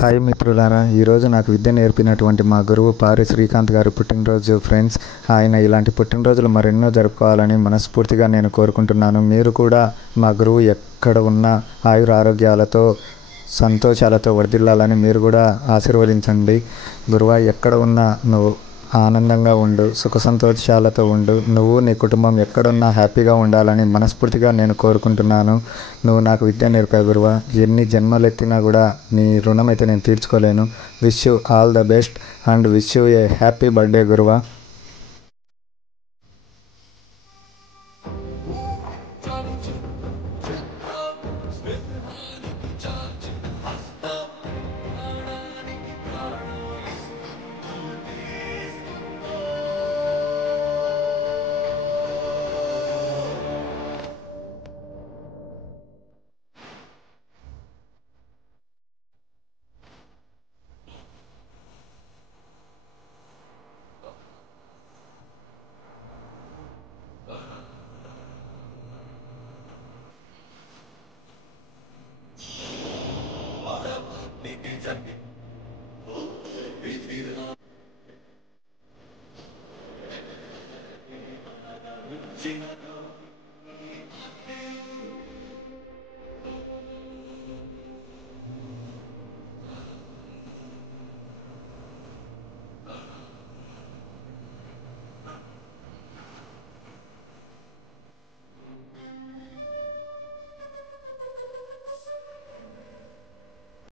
Hi మిత్రులారా, ఈరోజు నాకు విద్య నేర్పినటువంటి మా గురువు పారి శ్రీకాంత్ గారు పుట్టినరోజు ఫ్రెండ్స్. ఆయన ఇలాంటి పుట్టినరోజులు మరెన్నో జరుపుకోవాలని మనస్ఫూర్తిగా నేను కోరుకుంటున్నాను. మీరు కూడా మా గురువు ఎక్కడ ఉన్నా ఆయుర ఆరోగ్యాలతో సంతోషాలతో వర్ధిల్లాలని మీరు కూడా ఆశీర్వదించండి. గురువా, ఎక్కడ ఉన్నా నువ్వు ఆనందంగా ఉండు, సుఖ సంతోషాలతో ఉండు. నువ్వు నీ కుటుంబం ఎక్కడున్నా హ్యాపీగా ఉండాలని మనస్ఫూర్తిగా నేను కోరుకుంటున్నాను. నువ్వు నాకు విద్య నేర్పావు గురువా. ఎన్ని జన్మలెత్తినా కూడా నీ రుణం అయితే నేను తీర్చుకోలేను. Wish you all the best and wish you A happy birthday గురువా.